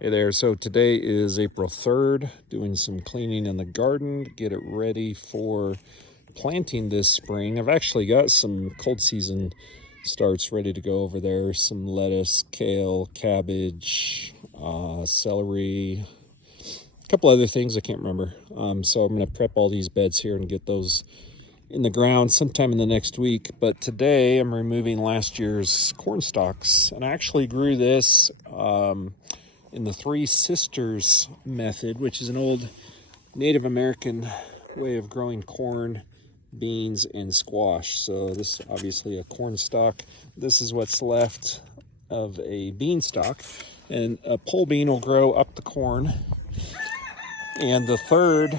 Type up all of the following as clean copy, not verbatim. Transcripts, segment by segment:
Hey there, so today is April 3rd, doing some cleaning in the garden to get it ready for planting this spring. I've actually got some cold season starts ready to go over there, some lettuce, kale, cabbage, celery, a couple other things I can't remember. So I'm going to prep all these beds here and get those in the ground sometime in the next week. But today I'm removing last year's corn stalks, and I actually grew this in the Three Sisters method, which is an old Native American way of growing corn, beans, and squash. So this is obviously a corn stalk. This is what's left of a bean stalk, and a pole bean will grow up the corn. And the third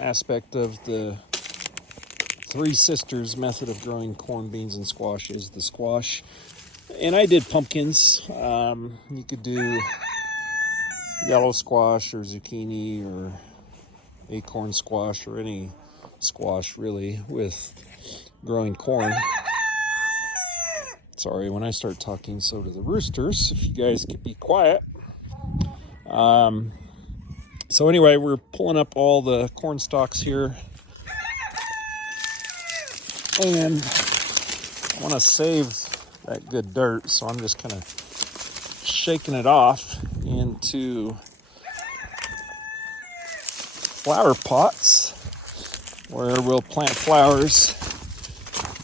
aspect of the Three Sisters method of growing corn, beans, and squash is the squash. And I did pumpkins. You could do yellow squash or zucchini or acorn squash or any squash really with growing corn. Sorry, when I start talking, so do the roosters. If you guys could be quiet. So anyway, we're pulling up all the corn stalks here. And I want to save that good dirt, so I'm just kind of shaking it off into flower pots where we'll plant flowers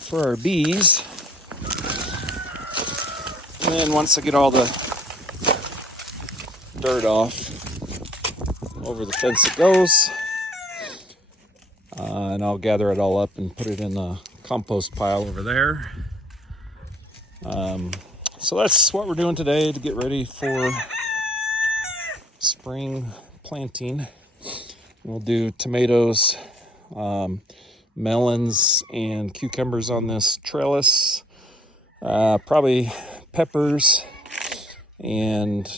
for our bees. And then once I get all the dirt off, over the fence it goes. And I'll gather it all up and put it in the compost pile over there. So that's what we're doing today to get ready for spring planting. We'll do tomatoes, melons, and cucumbers on this trellis. Probably peppers and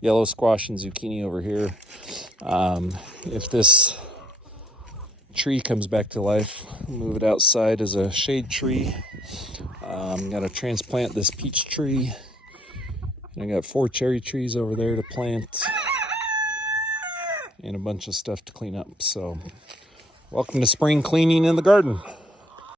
yellow squash and zucchini over here. If this tree comes back to life, move it outside as a shade tree. Got to transplant this peach tree. And I got 4 cherry trees over there to plant and a bunch of stuff to clean up. So welcome to spring cleaning in the garden.